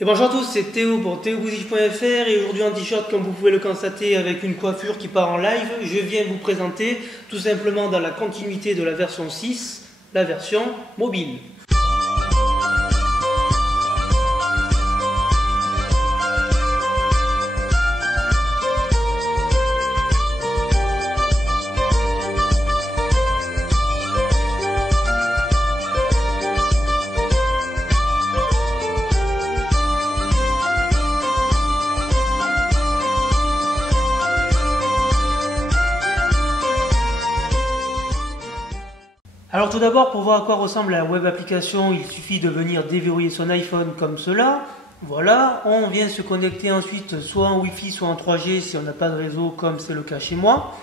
Et bonjour à tous, c'est Théo pour théobouzige.fr et aujourd'hui en t-shirt, comme vous pouvez le constater, avec une coiffure qui part en live, je viens vous présenter tout simplement dans la continuité de la version 6, la version mobile. Alors tout d'abord, pour voir à quoi ressemble la web application, il suffit de venir déverrouiller son iPhone comme cela. Voilà, on vient se connecter ensuite soit en Wi-Fi, soit en 3G si on n'a pas de réseau comme c'est le cas chez moi.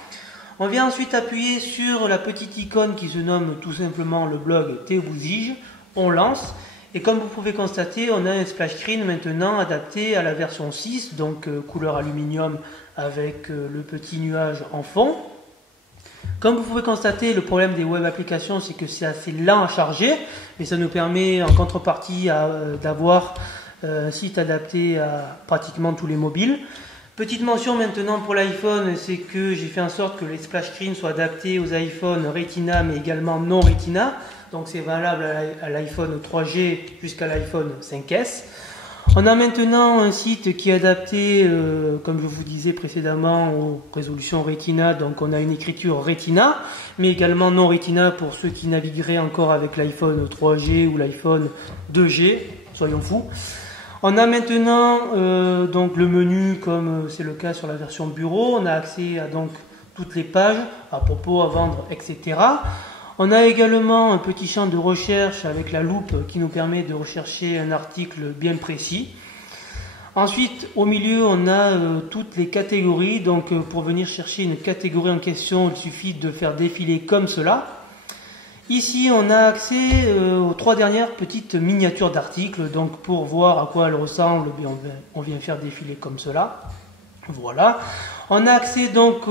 On vient ensuite appuyer sur la petite icône qui se nomme tout simplement le blog Théobouzige. On lance et comme vous pouvez constater, on a un splash screen maintenant adapté à la version 6, donc couleur aluminium avec le petit nuage en fond. Comme vous pouvez constater, le problème des web applications, c'est que c'est assez lent à charger, mais ça nous permet en contrepartie d'avoir un site adapté à pratiquement tous les mobiles. Petite mention maintenant pour l'iPhone, c'est que j'ai fait en sorte que les splash screens soient adaptés aux iPhones Retina, mais également non Retina. Donc c'est valable à l'iPhone 3G jusqu'à l'iPhone 5S. On a maintenant un site qui est adapté, comme je vous disais précédemment, aux résolutions Retina. Donc on a une écriture Retina, mais également non Retina pour ceux qui navigueraient encore avec l'iPhone 3G ou l'iPhone 2G, soyons fous. On a maintenant donc le menu comme c'est le cas sur la version bureau. On a accès à donc toutes les pages, à propos, à vendre, etc. On a également un petit champ de recherche avec la loupe qui nous permet de rechercher un article bien précis. Ensuite, au milieu, on a toutes les catégories. Donc, pour venir chercher une catégorie en question, il suffit de faire défiler comme cela. Ici, on a accès aux trois dernières petites miniatures d'articles. Donc, pour voir à quoi elles ressemblent, on vient faire défiler comme cela. Voilà. On a accès donc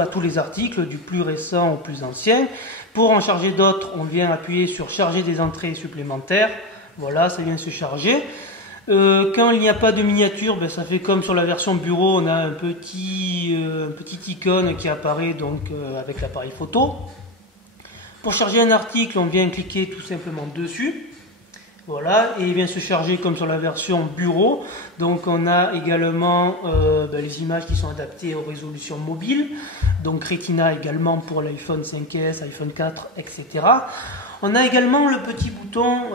à tous les articles, du plus récent au plus ancien. Pour en charger d'autres, on vient appuyer sur charger des entrées supplémentaires. Voilà, ça vient se charger. Quand il n'y a pas de miniature, ça fait comme sur la version bureau, on a un petit icône qui apparaît donc avec l'appareil photo. Pour charger un article, on vient cliquer tout simplement dessus. Voilà, et il vient se charger comme sur la version bureau. Donc on a également les images qui sont adaptées aux résolutions mobiles. Donc Retina également pour l'iPhone 5S, iPhone 4, etc. On a également le petit bouton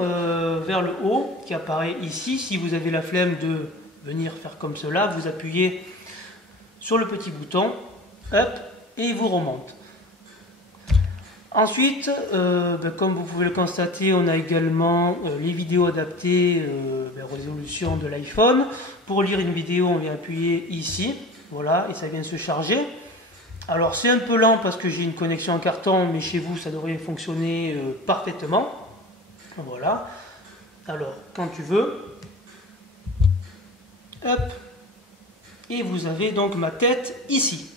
vers le haut qui apparaît ici. Si vous avez la flemme de venir faire comme cela, vous appuyez sur le petit bouton, hop, et il vous remonte. Ensuite, comme vous pouvez le constater, on a également les vidéos adaptées aux résolutions de l'iPhone. Pour lire une vidéo, on vient appuyer ici, voilà, et ça vient se charger. Alors c'est un peu lent parce que j'ai une connexion en carton, mais chez vous ça devrait fonctionner parfaitement. Voilà. Alors quand tu veux, hop, et vous avez donc ma tête ici.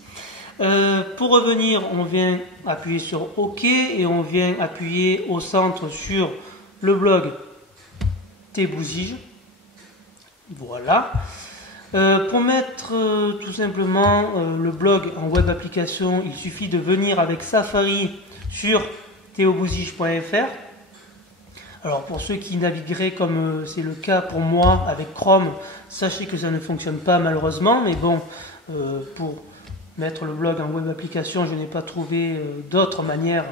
Pour revenir, on vient appuyer sur OK et on vient appuyer au centre sur le blog Théobouzige. Voilà. Pour mettre tout simplement le blog en web application, il suffit de venir avec Safari sur théobouzige.fr. Alors pour ceux qui navigueraient comme c'est le cas pour moi avec Chrome, sachez que ça ne fonctionne pas malheureusement, mais bon, pour mettre le blog en web application, je n'ai pas trouvé d'autre manière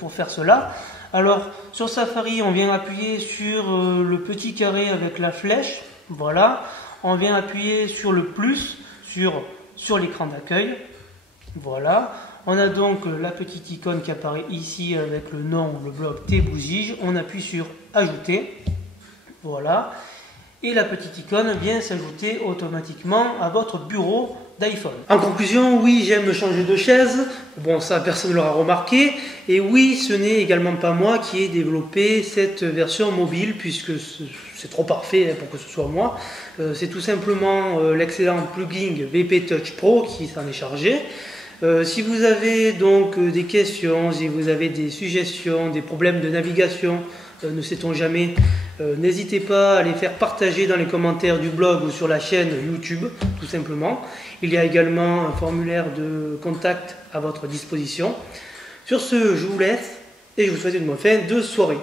pour faire cela. Alors sur Safari, on vient appuyer sur le petit carré avec la flèche, voilà. On vient appuyer sur le plus sur l'écran d'accueil, voilà. On a donc la petite icône qui apparaît ici avec le nom, le blog Théobouzige. On appuie sur ajouter, voilà. Et la petite icône vient s'ajouter automatiquement à votre bureau d'iPhone. En conclusion, oui, j'aime changer de chaise. Bon, ça, personne ne l'aura remarqué. Et oui, ce n'est également pas moi qui ai développé cette version mobile, puisque c'est trop parfait pour que ce soit moi. C'est tout simplement l'excellent plugin VP Touch Pro qui s'en est chargé. Si vous avez donc des questions, si vous avez des suggestions, des problèmes de navigation, ne sait-on jamais, N'hésitez pas à les faire partager dans les commentaires du blog ou sur la chaîne YouTube, tout simplement. Il y a également un formulaire de contact à votre disposition. Sur ce, je vous laisse et je vous souhaite une bonne fin de soirée.